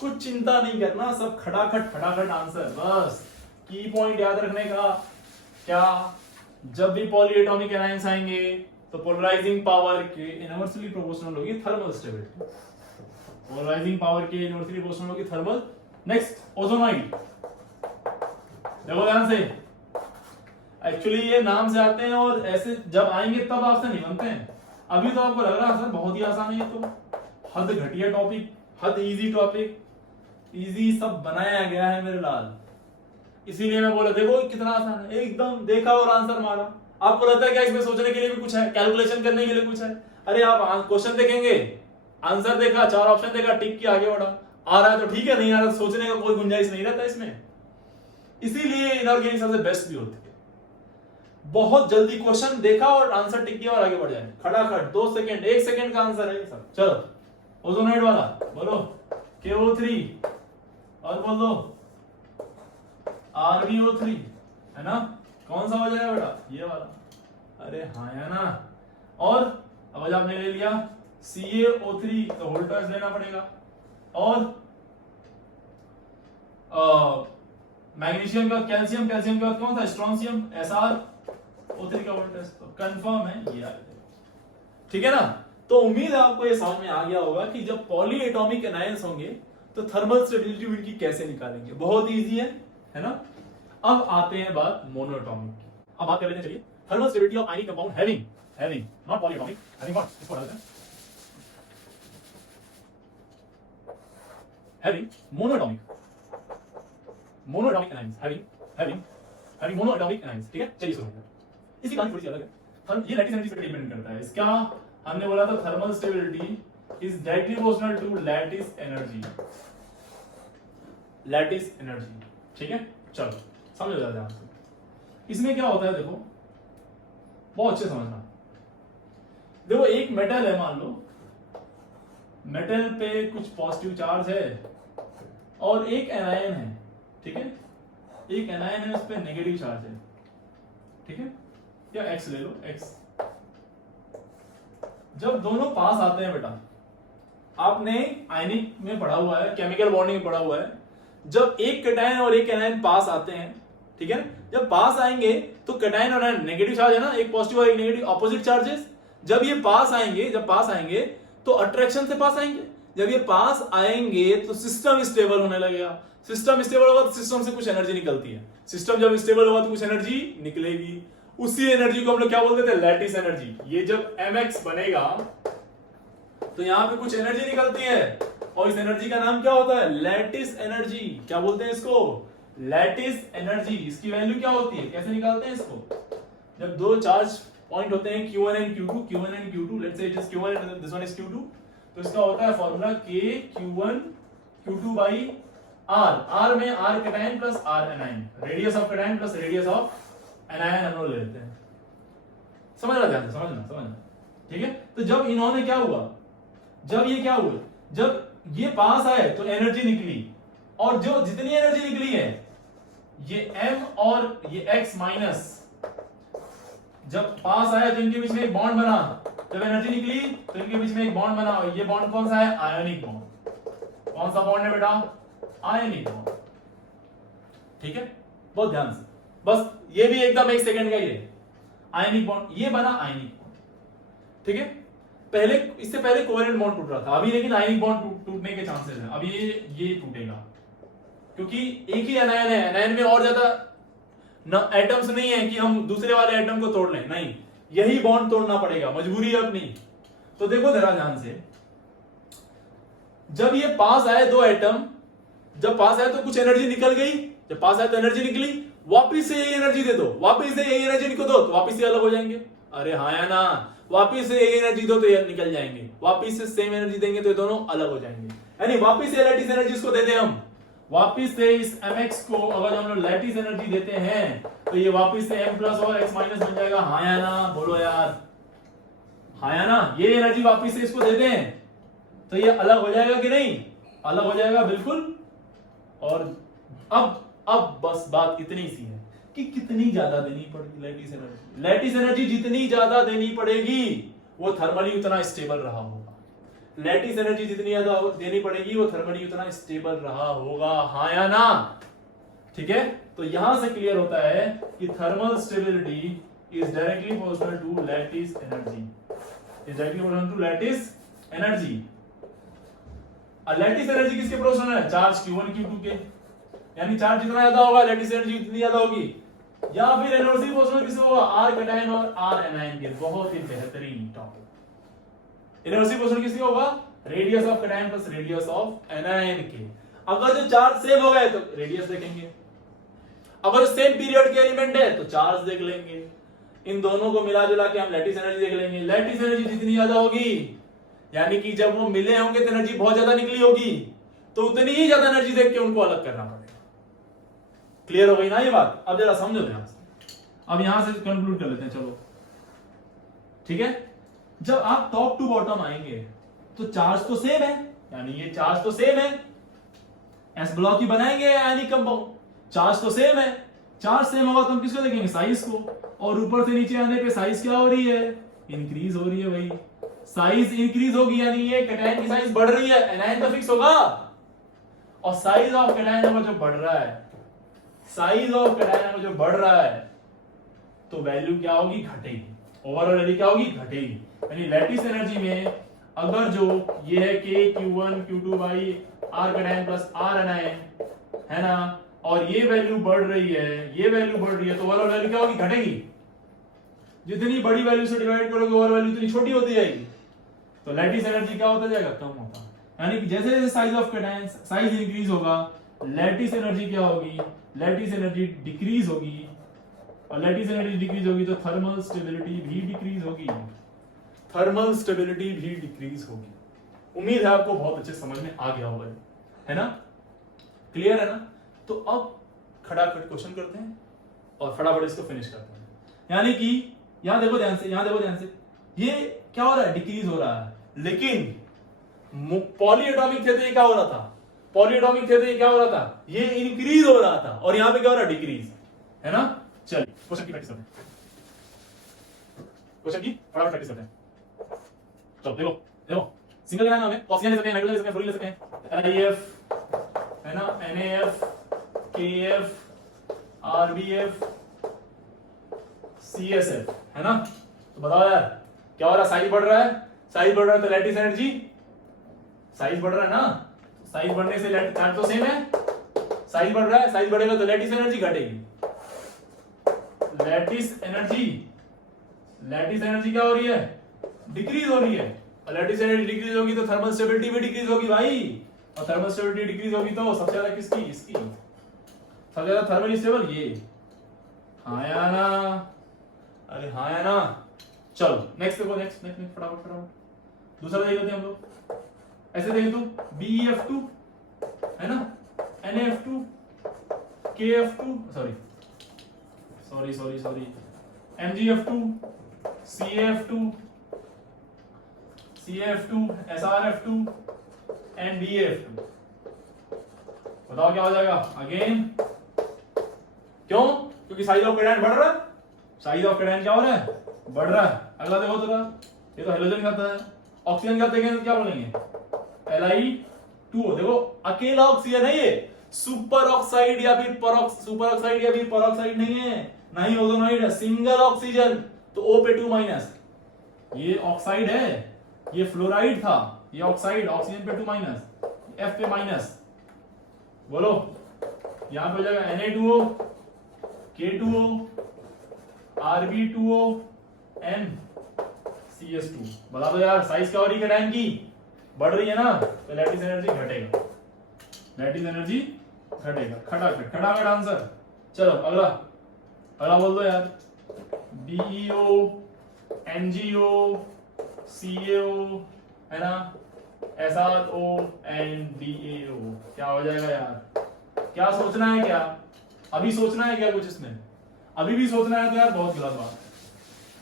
कुछ चिंता नहीं करना, सब खटाखट फटाखट आंसर। बस की पॉइंट याद रखने का क्या, जब भी पॉलीएटॉमिक एनायंस आएंगे तो पोलराइजिंग पावर के इनवर्सली प्रोपोर्शनल होगी थर्मल स्टेबिलिटी। पोलराइजिंग पावर के इनवर्सली प्रोपोर्शनल होगी थर्मल। नेक्स्ट ओजोनॉइड, देखो ध्यान से, एक्चुअली ये नाम से आते हैं और ऐसे जब आएंगे तब आपसे नहीं बनते हैं। अभी तो आपको लग रहा है सर बहुत ही आसान है, ये तो हद घटिया टॉपिक, हद इजी टॉपिक। इजी सब बनाया गया है मेरे लाल, इसीलिए मैं बोला देखो कितना आसान है, एकदम देखा और आंसर मारा। आपको लगता है क्या इसमें सोचने के लिए भी कुछ है, कैलकुलेशन करने के लिए कुछ है? अरे आप क्वेश्चन देखेंगे, आंसर देखा, 4 ऑप्शन देखा, टिक किया, आगे बढ़ा। आ रहा है तो ठीक है, नहीं आ रहा तो सोचने का कोई गुंजाइश नहीं रहता इसमें। इसीलिए इनऑर्गेनिक सबसे बेस्ट भी होती है। बहुत जल्दी क्वेश्चन देखा और आंसर टिक किया और आगे बढ़ जाए, खटाखट 2 सेकंड 1 सेकंड का आंसर है सब। चलो ओजोनाइड वाला बोलो, KO3 और बोल दो RbO3 है ना, कौन सा हो जाएगा बेटा? ये वाला। अरे हाँ है ना। और अब आपने ले लिया CaO3 तो वोल्टेज लेना पड़ेगा। और मैग्नीशियम का कैल्शियम, कैल्शियम का कौन सा? स्ट्रोंशियम SrO3 का वोल्टेज तो कंफर्म है ये आ गया। ठीक है ना। तो उम्मीद है आपको ये समझ में आ गया होगा कि जब पॉलीएटॉमिक एनायंस होंगे तो थर्मल स्टेबिलिटी उनकी कैसे निकालेंगे। बहुत इजी है ना। अब आते हैं बात मोनोएटॉमिक की। अब बात कर लेते हैं, चलिए, thermal stability of ionic compound having not polyatomic, having what, इसको डालते हैं, having monoatomic anions, having monoatomic anions. ठीक है, चलिए सुनिए, इसकी कहानी थोड़ी सी अलग है। ये लैटिस एनर्जी पे डिपेंड करता है। इसका हमने बोला था thermal stability is directly proportional to lattice energy. Lattice energy, ठीक है। चलो समझ लो ध्यान से, इसमें क्या होता है देखो, बहुत अच्छे समझना। देखो एक मेटल है, मान लो मेटल पे कुछ पॉजिटिव चार्ज है और एक एनायन है, ठीक है, एक एनायन है, उस पे नेगेटिव चार्ज है, ठीक है, या X ले लो, X। जब दोनों पास आते हैं बेटा, आपने आयनिक में पढ़ा हुआ है, केमिकल बॉन्डिंग में पढ़ा हुआ है, जब एक कैटायन और एक एनायन पास आते हैं, ठीक है, जब पास आएंगे तो कैटायन और एनायन नेगेटिव चार्ज है ना, एक पॉजिटिव और एक नेगेटिव, ऑपोजिट चार्जेस। जब ये पास आएंगे, जब पास आएंगे तो अट्रैक्शन से पास आएंगे। जब ये पास आएंगे तो सिस्टम स्टेबल होने लगेगा। सिस्टम स्टेबल होगा तो सिस्टम से कुछ एनर्जी निकलती है। सिस्टम जब स्टेबल होगा तो कुछ एनर्जी निकलेगी। उसी एनर्जी को हम लोग क्या बोलते थे? Lattice energy. ये जब mx बनेगा तो यहां पे कुछ एनर्जी निकलती है और इस एनर्जी का नाम क्या होता है? Lattice energy. क्या बोलते हैं इसको? Lattice energy. इसकी वैल्यू क्या होती है, कैसे निकालते हैं इसको? जब दो चार्ज पॉइंट होते हैं Q1 and Q2, let's say it is Q1 and this one is Q2, तो इसका होता है formula K Q1 Q2 by R। R में R cation plus R anion, radius of cation plus radius of anion हम लोग लेते हैं। समझना ध्यान से, समझना, ठीक है। तो जब इन्होंने क्या हुआ, जब ये क्या हुआ, जब ये पास आए तो एनर्जी निकली, और जो जितनी एनर्जी निकली है ये M और ये X माइनस, जब पास आया तो इनके बीच में एक बॉन्ड बना। जब एनर्जी निकली तो इनके बीच में एक बॉन्ड बना, और ये बॉन्ड कौन सा है? Ionic bond. कौन सा बॉन्ड है बेटा? Ionic bond. ठीक है, बहुत ध्यान से, बस ये भी एकदम 1 सेकंड का ही है। आयनिक बॉन्ड ये बना, आयनिक बॉन्ड, ठीक है। पहले, इससे पहले कोवेलेंट बॉन्ड टूट रहा था, अभी लेकिन आयनिक बॉन्ड टूटने के चांसेस हैं। अभी ये टूटेगा क्योंकि एक ही एनायन है। एनायन में और ज्यादा एटम्स नहीं है कि हम दूसरे वाले एटम को तोड़ लें, नहीं, यही बॉन्ड तोड़ना पड़ेगा, मजबूरी है अपनी। तो देखो जरा ध्यान से, जब ये पास आए दो एटम, जब पास आए तो कुछ एनर्जी निकल गई, जब पास आए तो एनर्जी निकली, वापिस से यही एनर्जी दे दो, वापिस से यही एनर्जी निकल दो तो वापिस से अलग हो जाएंगे। अरे हाँ या ना, वापिस से यही एनर्जी दो तो ये निकल जाएंगे, वापिस से सेम एनर्जी देंगे तो ये दोनों अलग हो जाएंगे। यानी वापिस से लैटिस एनर्जी इसको देते हैं हम, वापिस से इस mx को अगर हम लोग लैटिस एनर्जी देते हैं तो ये वापिस से m प्लस और x माइनस बन जाएगा। हाँ या ना, बोलो यार, हाँ या ना। ये एनर्जी वापिस से इसको देते हैं तो ये अलग हो जाएगा कि नहीं? अलग हो जाएगा, बिल्कुल। और अब बस बात इतनी सी है कि कितनी ज्यादा देनी पड़ेगी लैटिस एनर्जी। लैटिस एनर्जी जितनी ज्यादा देनी पड़ेगी वो थर्मली उतना स्टेबल रहा होगा। लैटिस एनर्जी जितनी ज्यादा देनी पड़ेगी वो थर्मली उतना स्टेबल रहा होगा, हाँ या ना? ठीक है, तो यहां से क्लियर होता है कि thermal stability is directly proportional to lattice energy, is directly proportional to lattice energy. Lattice energy किसके प्रोपोर्शनल है? चार्ज Q1 Q2 के, यानी चार्ज जितना ज्यादा होगा लैटिस एनर्जी उतनी ज्यादा होगी। या फिर एनर्जी प्रोपोर्शनल किससे होगा? R कैटायन और R एनायन के। बहुत ही बेहतरीन टॉपिक। एनर्जी प्रोपोर्शनल किससे होगा? Radius of cation plus radius of anion के। अगर जो चार्ज सेम हो गए तो रेडियस देखेंगे, अगर सेम पीरियड के एलिमेंट है तो चार्ज देख लेंगे। इन दोनों को मिला जुला के हम लैटिस एनर्जी देख लेंगे। लैटिस एनर्जी जितनी ज्यादा होगी, यानी कि जब वो मिले होंगे तो एनर्जी बहुत ज्यादा निकली होगी, तो उतनी ही ज्यादा एनर्जी देख के उनको अलग करना पड़ेगा। क्लियर हो गई ना ये बात? अब जरा समझो ध्यान से। अब यहां से कंक्लूड कर लेते हैं, चलो ठीक है। जब आप टॉप टू बॉटम आएंगे तो चार्ज तो सेम है, यानी ये चार्ज तो सेम है। एस ब्लॉक ही बनाएंगे आयनिक कंपाउंड, चार्ज तो सेम है। चार्ज सेम होगा तो हम किसको देखेंगे? साइज को। और ऊपर से नीचे आने पे साइज क्या हो रही है? इंक्रीज हो रही है भाई। साइज इंक्रीज होगी यानी ये कैटायन की साइज बढ़ रही है, एनायन तो फिक्स होगा। और साइज ऑफ कैटायन अगर जो बढ़ रहा है, साइज ऑफ कैटायन अगर जो बढ़ रहा है तो वैल्यू क्या होगी? घटेगी। ओवरऑल वैल्यू क्या होगी? घटेगी। यानी लैटिस एनर्जी में अगर जो ये है K Q1 Q2 by R cation plus R anion है ना, और ये वैल्यू बढ़ रही है, ये वैल्यू बढ़ रही है, तो ओवरऑल वैल्यू क्या होगी? घटेगी। जितनी बड़ी वैल्यू से डिवाइड करोगे ओवरऑल वैल्यू उतनी छोटी होती जाएगी, तो लैटिस एनर्जी क्या होता जाएगा? कम होता। यानी कि जैसे जैसे size of cation size increase होगा, लैटिस एनर्जी क्या होगी? लैटिस एनर्जी डिक्रीज होगी। और लैटिस एनर्जी डिक्रीज होगी तो थर्मल स्टेबिलिटी भी डिक्रीज होगी। थर्मल स्टेबिलिटी भी डिक्रीज होगी। उम्मीद है आपको बहुत अच्छे समझ में आ गया होगा, है ना? क्लियर है ना? तो अब खटाखट क्वेश्चन करते हैं और फटाफट इसको फिनिश करते हैं। यानी कि यहां देखो ध्यान से, यहां देखो ध्यान से, ये क्या हो रहा है? डिक्रीज हो रहा है। लेकिन पॉलीएटॉमिक थे तो ये क्या हो रहा था? पॉलीएटॉमिक थे तो ये क्या हो रहा था? ये इंक्रीज हो रहा था। और यहां पे क्या हो रहा है? डिक्रीज, है ना? चलिए क्वेश्चन की प्रैक्टिस करते हैं, क्वेश्चन की फटाफट प्रैक्टिस करते हैं। चलो देखो देखो, सिंगल लेना हमें, ऑक्सीजन ले सकते हैं, नाइट्रोजन ले सकते हैं, फ्लोरीन ले सकते हैं, NAF है ना, NAF KF RBF CSF है ना। तो बताओ यार क्या हो रहा है? साइज बढ़ रहा है, साइज बढ़ रहा है तो लैटिस एनर्जी, साइज बढ़ रहा है ना, साइज बढ़ने से चार्ज तो सेम है, साइज बढ़ रहा है, साइज बढ़ेगा तो लैटिस एनर्जी घटेगी। लैटिस एनर्जी क्या हो रही है? डिक्रीज हो रही है। और लैटिस एनर्जी डिक्रीज होगी तो थर्मल स्टेबिलिटी भी डिक्रीज होगी भाई। और थर्मल स्टेबिलिटी डिक्रीज होगी तो सबसे ज्यादा किसकी? इसकी। सबसे ज्यादा थर्मल स्टेबल ये। हाँ या ना? अरे हाँ या ना? चलो नेक्स्ट देखो, नेक्स्ट नेक्स्ट नेक्स्ट फटाफट फटाफट। दूसरा देख लेते हैं हम लोग। ऐसे देखें तो BeF2 है ना, NaF2 KF2 sorry MgF2 CaF2 SrF2 and BaF2। बताओ क्या हो जाएगा? अगेन क्यों? क्योंकि साइज ऑफ कैटायन बढ़ रहा है। साइज ऑफ कैटायन क्या हो रहा है? बढ़ रहा है। अगला देखो जरा, ये तो हाइड्रोजन खाता है, ऑक्सीजन खाते हैं तो क्या बोलेंगे? Li2O। देखो अकेला ऑक्सीजन है ये, सुपर ऑक्साइड या फिर सुपर ऑक्साइड या फिर परऑक्साइड नहीं है, ना ही ओजोनाइड है, सिंगल ऑक्सीजन। तो O पे 2 माइनस, ये ऑक्साइड है, ये फ्लोराइड था, ये ऑक्साइड, ऑक्सीजन पे 2 माइनस, F पे माइनस। बोलो यहां पे हो जाएगा Na2O K2O RB2O N CS2। बता दो यार साइज क्या हो रही है कैटायन की? बढ़ रही है ना, तो लैटिस एनर्जी घटेगा, लैटिस एनर्जी घटेगा। खटाखट आंसर। चलो अगला बोल दो यार। BeO NgO CaO है ना, SrO एंड DaO। क्या हो जाएगा यार? क्या सोचना है? क्या अभी सोचना है क्या कुछ इसमें? अभी भी सोचना है तो यार बहुत गलत बात,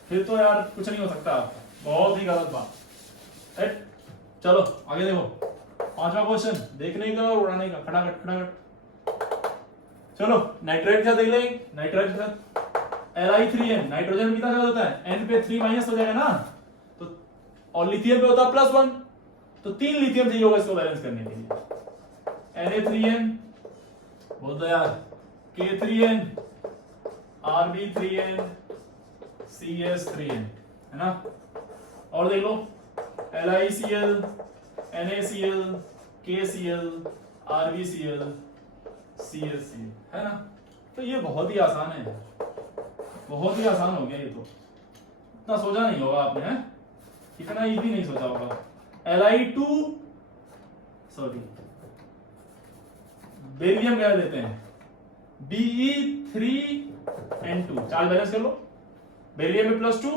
फिर तो यार कुछ नहीं हो सकता आपका, बहुत ही गलत बात है। चलो आगे देखो, पांचवा क्वेश्चन, देखने का और उड़ाने का। खटाखट। चलो नाइट्रेट का देख लेंगे। नाइट्रेट का Li3N, नाइट्रोजन कितना ज्यादा होता है? N पे 3 माइनस हो जाएगा ना, तो और लिथियम पे होता है +1, तो 3 लिथियम चाहिए होगा इसको बैलेंस करने के लिए। Na3n बोल दो यार, K3n, Rb3n, CS3n, है ना। और देख लो LiCl, NaCl, KCl, RbCl, CSCl, है ना। तो ये बहुत ही आसान है, बहुत ही आसान हो गया ये। तो इतना सोचा नहीं होगा आपने, है इतना इजी नहीं सोचा होगा। Li2 सॉरी बेरिलियम क्या देते हैं, Be3N2, चार्ज बैलेंस कर लो। बेरिलियम में +2,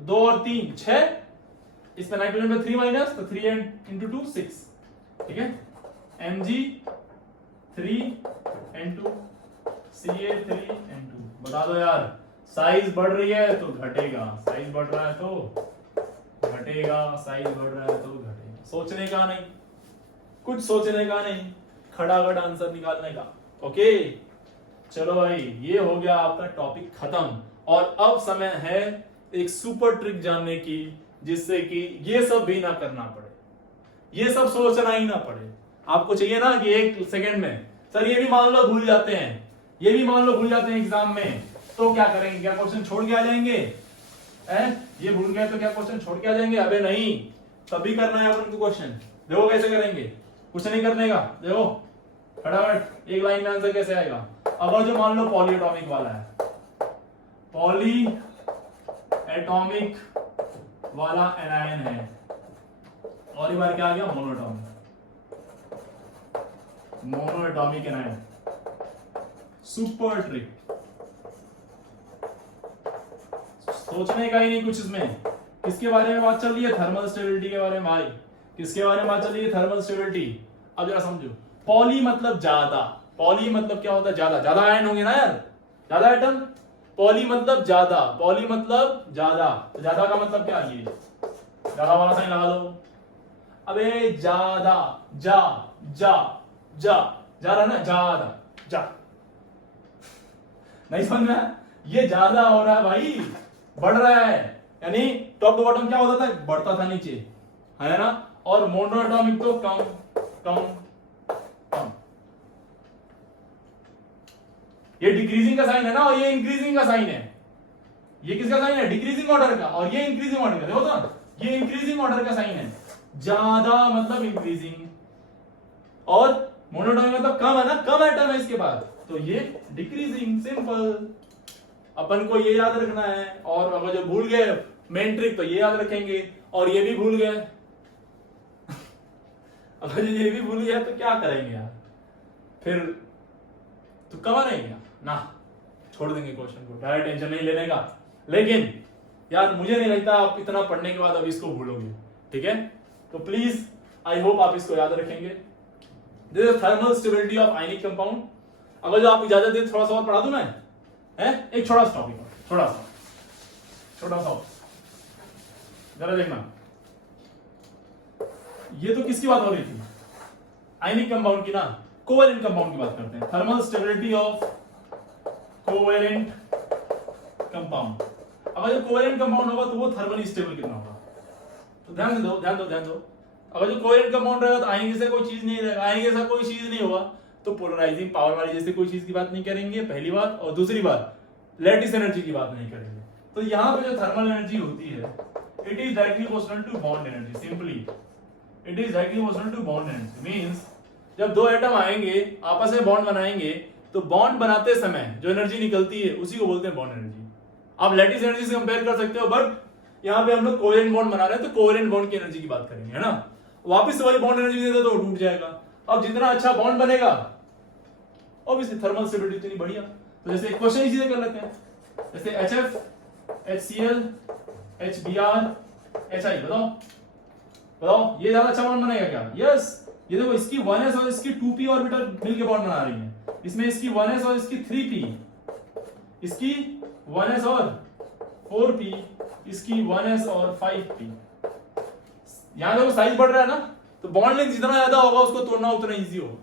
2 और 3 6, इसमें नाइट्रोजन में 3 माइनस, तो 3n × 2 6, ठीक है। Mg3N2, Ca3N2। बता दो यार, साइज बढ़ रही है तो घटेगा, साइज बढ़ रहा है तो घटेगा, साइज बढ़ रहा है तो घटेगा। सोचने का नहीं, कुछ सोचने का नहीं, खड़ाखड़ आंसर निकालने का। ओके चलो भाई, ये हो गया आपका टॉपिक खत्म। और अब समय है एक सुपर ट्रिक जानने की, जिससे कि ये सब भी ना करना पड़े, ये सब सोचना ही ना पड़े। आपको चाहिए ना कि 1 सेकंड में, सर ये भी मान लो भूल जाते हैं, ये भी मान लो भूल जाते हैं एग्जाम में, तो क्या करेंगे, क्या क्वेश्चन छोड़ के आ जाएंगे? ये भूल गए तो क्या क्वेश्चन छोड़ के आ जाएंगे? अबे नहीं, तभी करना है अपन को क्वेश्चन। देखो कैसे करेंगे, कुछ नहीं करने का। देखो फटाफट एक लाइन में आंसर कैसे आएगा। अगर जो मान लो पॉली एटॉमिक वाला है, पॉली एटॉमिक वाला एनायन है, और एक बार क्या आ गया, mono atomic anion. Super trick, सोचने का ही नहीं कुछ इसमें। किसके बारे में बात चल रही है? थर्मल स्टेबिलिटी के बारे में भाई। किसके बारे में बात चल रही है? Thermal stability. अब जरा समझो, पॉली मतलब ज्यादा, पॉली मतलब क्या होता है? ज्यादा, ज्यादा आयन होंगे ना यार, ज्यादा एटम। पॉली मतलब ज्यादा, पॉली मतलब ज्यादा, तो ज्यादा का मतलब क्या? ये ज्यादा वाला साइन लगा दो। अबे ज्यादा, जा जा जा जा रहा ना, ज्यादा जा, नहीं समझ में? ये ज्यादा हो रहा है भाई, बढ़ रहा है, यानी टॉप टू बॉटम क्या होता था? बढ़ता था नीचे, है ना। और मोनो एटॉमिक तो कम कम कम। ये डिक्रीजिंग का साइन है ना, और ये इंक्रीजिंग का साइन है। ये किसका साइन है? डिक्रीजिंग ऑर्डर का, और ये इंक्रीजिंग ऑर्डर का। देखो तो, ये इंक्रीजिंग ऑर्डर का साइन है। ज्यादा मतलब इंक्रीजिंग, और मोनोटोनिक मतलब कम है ना, कम एटम है इसके पास, तो ये डिक्रीजिंग। सिंपल, अपन को ये याद रखना है। और अगर जो भूल गए मेन ट्रिक, तो ये याद रखेंगे। और ये भी भूल गए अगर ये भी भूल गया तो क्या करेंगे यार, फिर तो कमा रहेंगे ना, छोड़ देंगे क्वेश्चन को, डायरेक्ट टेंशन नहीं लेने का। लेकिन यार मुझे नहीं लगता आप इतना पढ़ने के बाद अब इसको भूलोगे, ठीक है। तो प्लीज आई होप आप इसको याद रखेंगे। This is thermal stability of ionic compound. अगर जो आप इजाजत दें थोड़ा सा और पढ़ा दूं मैं, है एक छोटा सा टॉपिक, छोटा सा जरा देखना। ये तो किसकी बात हो रही थी? आयनिक कंपाउंड की ना। कोवेलेंट कंपाउंड की बात करते हैं। Thermal stability of covalent compound. अगर जो कोवेलेंट कंपाउंड होगा तो वो थर्मली स्टेबल कितना होगा? तो ध्यान दो। अगर जो कोवेलेंट कंपाउंड रहेगा तो आयन जैसे कोई चीज नहीं रहेगा, आयन जैसा कोई चीज नहीं होगा, तो पोलराइजिंग पावर वाली जैसे कोई चीज की बात नहीं करेंगे, पहली बात। और दूसरी बात, लैटिस एनर्जी की बात नहीं करेंगे। तो यहां पे जो थर्मल एनर्जी होती है, it is directly proportional to bond energy. Simply it is directly proportional to bond energy. Means जब दो एटम आएंगे, आपस में बॉन्ड बनाएंगे, तो बॉन्ड बनाते समय जो एनर्जी निकलती है उसी को बोलते हैं बॉन्ड एनर्जी। आप लैटिस एनर्जी से कंपेयर कर सकते हो, बट यहाँ पे हम लोग कोवेलेंट बॉन्ड बना रहे हैं, तो कोवेलेंट बॉन्ड की एनर्जी की बात करेंगे, है ना। वापस से वही बॉन्ड एनर्जी दे दो तो टूट जाएगा। अब जितना अच्छा बॉन्ड बनेगा, ऑब्वियसली थर्मल स्टेबिलिटी इतनी बढ़िया। तो जैसे क्वेश्चन इसी से कर लेते हैं, जैसे HF, HCl, HBr, HI, बताओ ये ज्यादा अच्छा बॉन्ड बनेगा क्या? यस। ये देखो, इसकी 1s और इसकी 2p ऑर्बिटल मिलके बॉन्ड बना रही है। इसमें इसकी 1s और इसकी 3p, इसकी 1s और 4p, इसकी 1s और 5p। यहां देखो साइज बढ़ रहा है ना, तो बॉन्ड लेंथ जितना ज्यादा होगा उसको तोड़ना उतना इजी होगा।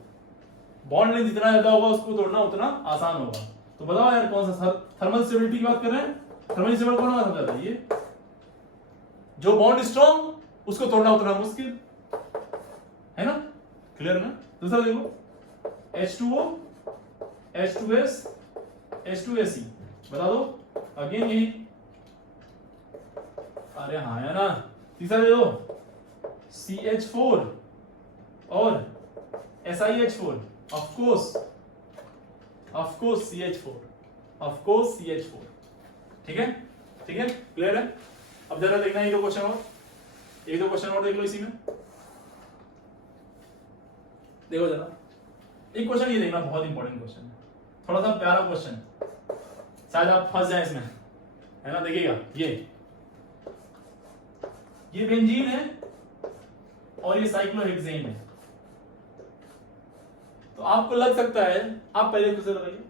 बॉन्ड लेंथ जितना ज्यादा होगा उसको तोड़ना उतना आसान होगा। तो बताओ यार कौन सा थर्मल स्टेबिलिटी की बात कर रहे हैं? थर्मल स्टेबल कौन होगा? ये जो बॉन्ड स्ट्रॉन्ग उसको तोड़ना उतना मुश्किल। क्लियर ना? दूसरा देखो H2O, H2S, H2Se, बता दो अगेन यही, अरे हाँ है ना। तीसरा दे दो CH4 और SiH4, of course CH4, of course CH4। ठीक है, ठीक है, क्लियर है? अब जरा देखना एक दो क्वेश्चन और, एक दो क्वेश्चन और देख लो इसी में। देखो जरा एक क्वेश्चन ये देखना, बहुत इंपॉर्टेंट क्वेश्चन है, थोड़ा सा प्यारा क्वेश्चन, शायद आप फंस जाए इसमें, है ना? देखिएगा ये बेंजीन है और ये साइक्लोहेक्सेन है, तो आपको लग सकता है, आप पहले खुद से लगाइए,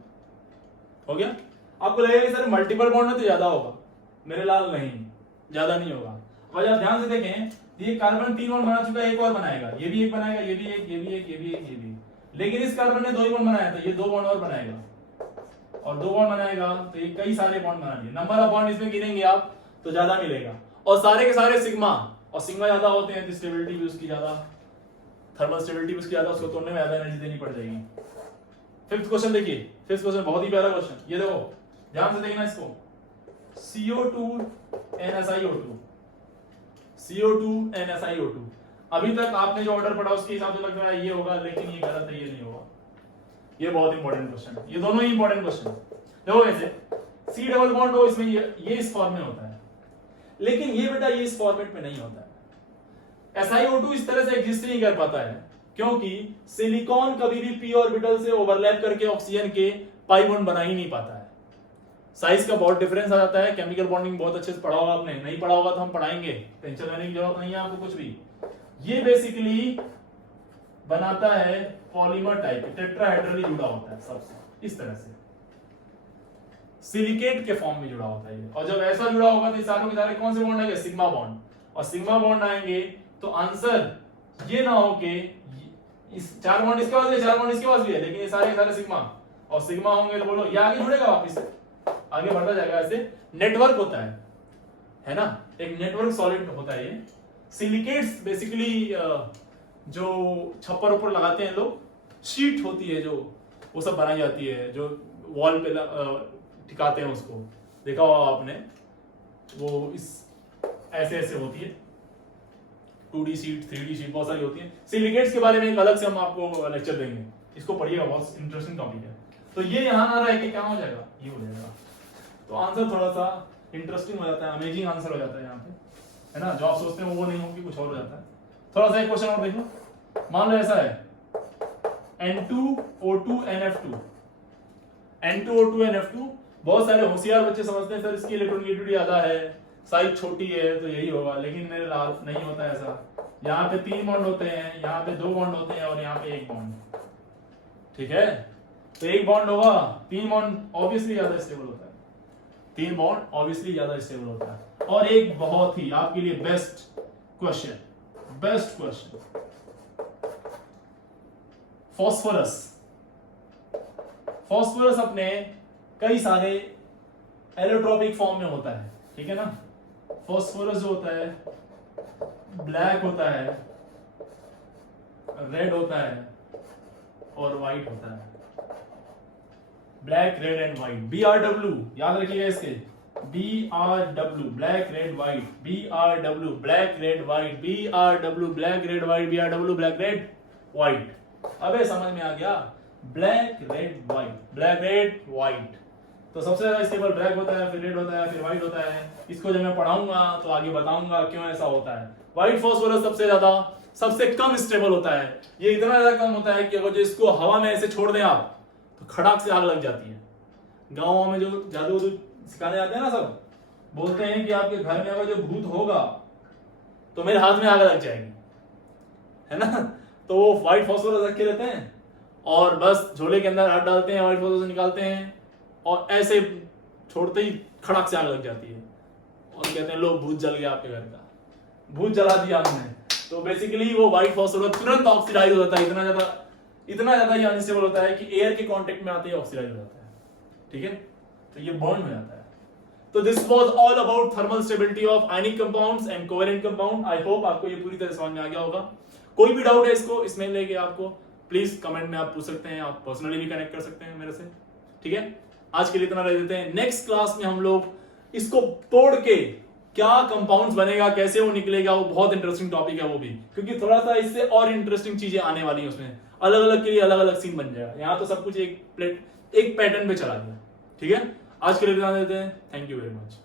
हो गया? आपको लगेगा कि सर मल्टीपल बॉन्ड में तो ज्यादा होगा, मेरे लाल नहीं, ज्यादा नहीं होगा। और आप ध्यान से देखें, ये कार्बन 3 बॉन्ड बना चुका है, एक और बनाएगा, ये भी एक बनाएगा, ये भी एक, ये भी एक, ये भी एक, ये भी, लेकिन इस कार्बन ने 2 ही बॉन्ड बनाया था, ये 2 बॉन्ड और बनाएगा, और 2 बॉन्ड बनाएगा, तो ये कई सारे बॉन्ड बना लिए। नंबर ऑफ बॉन्ड इसमें गिनेंगे आप तो ज्यादा मिलेगा, और सारे के सारे सिग्मा, और सिग्मा ज्यादा होते हैं तो स्टेबिलिटी भी उसकी ज्यादा, थर्मल स्टेबिलिटी भी उसकी ज्यादा, उसको तोड़ने में ज्यादा एनर्जी देनी पड़ जाएगी। फिफ्थ क्वेश्चन देखिए, फिफ्थ क्वेश्चन बहुत ही प्यारा क्वेश्चन, ये देखो ध्यान से देखना इसको, CO2 NSiO2, CO2 NSiO2। अभी तक आपने जो ऑर्डर पढ़ा उसके हिसाब से लग रहा है ये होगा, लेकिन ये गलत है, ये नहीं होगा। ये बहुत इंपॉर्टेंट क्वेश्चन है, ये दोनों ही इंपॉर्टेंट क्वेश्चन है। देखो वैसे C डबल बॉन्ड हो, इसमें ये इस फॉर्म में होता है, लेकिन ये बेटा ये इस फॉर्मेट में नहीं होता है। SiO2 इस तरह से एग्जिस्ट नहीं कर पाता है, क्योंकि सिलिकॉन कभी भी p ऑर्बिटल से ओवरलैप करके ऑक्सीजन के पाई बॉन्ड बना ही नहीं पाता है। साइज का बहुत डिफरेंस आ जाता है। केमिकल बॉन्डिंग बहुत अच्छे से पढ़ा होगा आपने, नहीं पढ़ा होगा तो हम पढ़ाएंगे, टेंशन लेने की जरूरत नहीं है आपको कुछ भी। ये बेसिकली बनाता है पॉलीमर टाइप, टेट्राहेड्रली जुड़ा होता है सबसे, इस तरह से सिलिकेट के फॉर्म में जुड़ा होता है। और जब ऐसा जुड़ा होगा तो सारों के सारे कौन से बॉन्ड आएंगे? Sigma bond. और सिग्मा बॉन्ड आएंगे तो आंसर ये ना हो कि इस 4 बॉन्ड इसके पास भी है, 4 बॉन्ड इसके पास भी है, लेकिन ये सारे सारे सिग्मा, और सिग्मा होंगे तो बोलो ये आगे जुड़ेगा, वापस आगे बढ़ता जाएगा। ऐसे नेटवर्क होता है ना, एक नेटवर्क सॉलिड होता है ये। सिलिकेट्स बेसिकली जो छप्पर ऊपर लगाते हैं लोग, शीट होती है जो वो सब बनाई जाती है, जो वॉल पे टिकाते हैं उसको, देखा होगा आपने, वो इस ऐसे ऐसे होती है, 2D शीट, 3D शीट, बहुत सारी होती है। सिलिकेट्स के बारे में एक अलग से हम आपको लेक्चर देंगे, इसको पढ़िएगा, बहुत इंटरेस्टिंग टॉपिक है। तो ये यहाँ आ रहा है कि क्या हो जाएगा, ये हो जाएगा, तो आंसर थोड़ा सा इंटरेस्टिंग हो जाता है, अमेजिंग आंसर हो जाता है यहाँ पे, है ना। जो आप सोचते हैं वो नहीं हो कि कुछ और हो जाता है। थोड़ा सा एक क्वेश्चन और देख लो, मान लो ऐसा है N2O2NF2, N2O2NF2। बहुत सारे होशियार बच्चे समझते हैं सर इसकी इलेक्ट्रोनेगेटिविटी ज्यादा है, साइज छोटी है तो यही होगा, लेकिन मेरे लाल नहीं होता है ऐसा। यहाँ पे 3 बॉन्ड होते हैं, यहाँ पे 2 बॉन्ड होते हैं, और यहाँ पे 1 बॉन्ड, ठीक है। तो 1 बॉन्ड होगा, 3 बॉन्ड ऑब्वियसली ज्यादा स्टेबल होता है, 3 बॉन्ड ऑब्वियसली ज्यादा स्टेबल होता है। और एक बहुत ही आपके लिए बेस्ट क्वेश्चन, फॉस्फोरस। फॉस्फोरस अपने कई सारे एलोट्रोपिक फॉर्म में होता है, ठीक है ना। फॉस्फोरस जो होता है ब्लैक होता है, रेड होता है और व्हाइट होता है। Black, red and white, BRW याद रखिएगा इसके, BRW black, red, white, BRW black, red, white, BRW black, red, white, BRW black, red, white. अबे समझ में आ गया, black, red, white, black, red, white. तो सबसे ज्यादा स्टेबल ब्लैक होता है, फिर रेड होता है, फिर व्हाइट होता है। इसको जब मैं पढ़ाऊंगा तो आगे बताऊंगा क्यों ऐसा होता है। व्हाइट फॉस्फोरस सबसे ज्यादा, सबसे कम स्टेबल होता है। ये इतना ज्यादा कम होता है कि अगर जो इसको हवा में ऐसे छोड़ दें आप तो खड़ाक से आग लग जाती है। गाँव में जो जादू सिखाने जाते हैं ना, सब बोलते हैं कि आपके घर में अगर जो भूत होगा तो मेरे हाथ में आग लग जाएगी, है ना। तो वो व्हाइट फॉस्फोरस रखे रहते हैं और बस झोले के अंदर हाथ डालते हैं, व्हाइट फॉस्फोरस निकालते हैं और ऐसे छोड़ते ही खड़ाक से आग लग जाती है और कहते हैं लो भूत जल गया आपके घर का, भूत जला दिया हमने। तो बेसिकली वो व्हाइट फॉस्फोरस तुरंत ऑक्सीडाइज हो जाता है, इतना ज्यादा ये अनस्टेबल होता है कि एयर के कांटेक्ट में आते ही ऑक्सीडाइज हो जाता है, ठीक है। तो ये बॉन्ड हो जाता है। तो this was all about thermal stability of ionic compounds and covalent compound. I hope आपको ये पूरी तरह समझ में आ गया होगा। कोई भी डाउट है इसमें लेके आपको प्लीज कमेंट में आप पूछ सकते हैं, आप पर्सनली भी कनेक्ट कर सकते हैं मेरे से, ठीक है। आज के लिए इतना रह देते हैं, नेक्स्ट क्लास में हम लोग इसको तोड़ के क्या कंपाउंड्स बनेगा, कैसे वो निकलेगा, वो बहुत इंटरेस्टिंग टॉपिक है वो भी, क्योंकि थोड़ा सा इससे और इंटरेस्टिंग चीजें आने वाली हैं उसमें, अलग अलग के लिए अलग अलग सीन बन जाएगा। यहाँ तो सब कुछ एक पैटर्न पे चला गया, ठीक है। आज के लिए इतना देते हैं, थैंक यू वेरी मच।